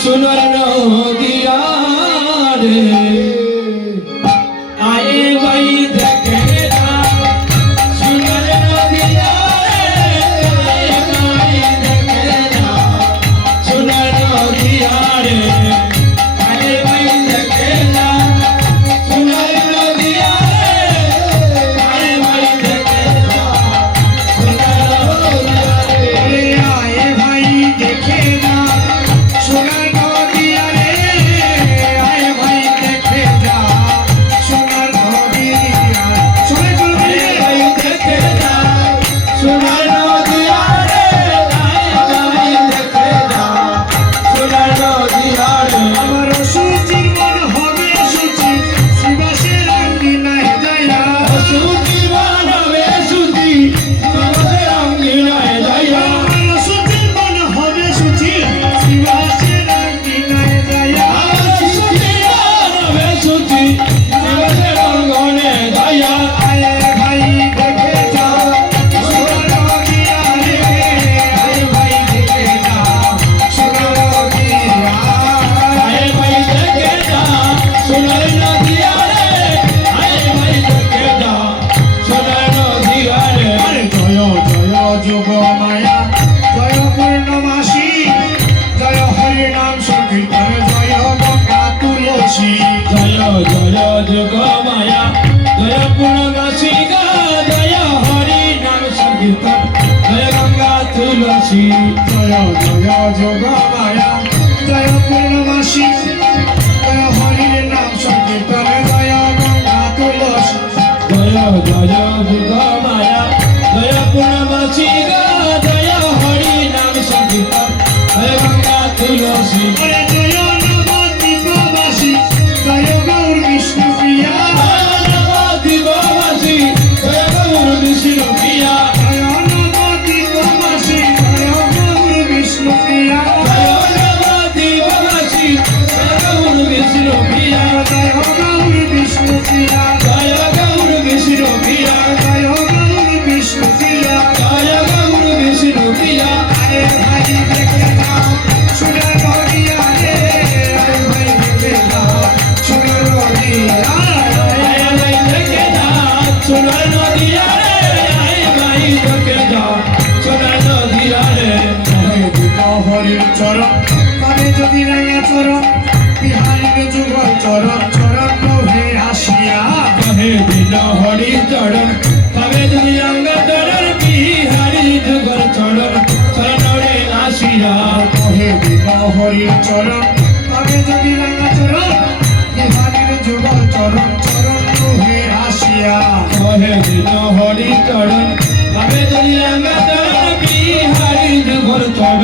সোনার নদিয়া রে আয়ে ভাই দেখে না সোনার নদিয়া রে আয়ে ভাই দেখে না সোনার নদিয়া রে আয়ে ভাই দেখে না সোনার নদিয়া রে আয়ে ভাই দেখে না সোনার নদিয়া রে আয়ে ভাই দেখে না সোনার তুলসী জয় জয় যোগ মায়া জয় পূর্ণমাসী জয় হরির নাম সংকীর্তন জয় গঙ্গা তুলসী জয় জয় যোগ মায়া জয় পূর্ণমাসী জয় হরি নাম সংকীর্তন জয় গঙ্গা তুলসী জয় নবদ্বীপবাসী জয় গৌর বিষ্ণু প্রিয়া নবদ্বীপবাসী জয় গৌর বিষ্ণু প্রিয়া চরণ কবে যদি রাঙা চরণ বিহারীকে যুগল চরণ চরণ লোভে আসিয়া কহে দিল হরি চরণ কবে যদি রাঙা চরণ বিহারী যুগল চরণ চরণে আসিয়া কহে দিল হরি চরণ কবে যদি রাঙা চরণ বিহারীর যুগল চরণ চরণ লোভে আসিয়া কহে দিল হরি চরণ কবে যদি রাঙা চরণ বিহারী যুগল চরণ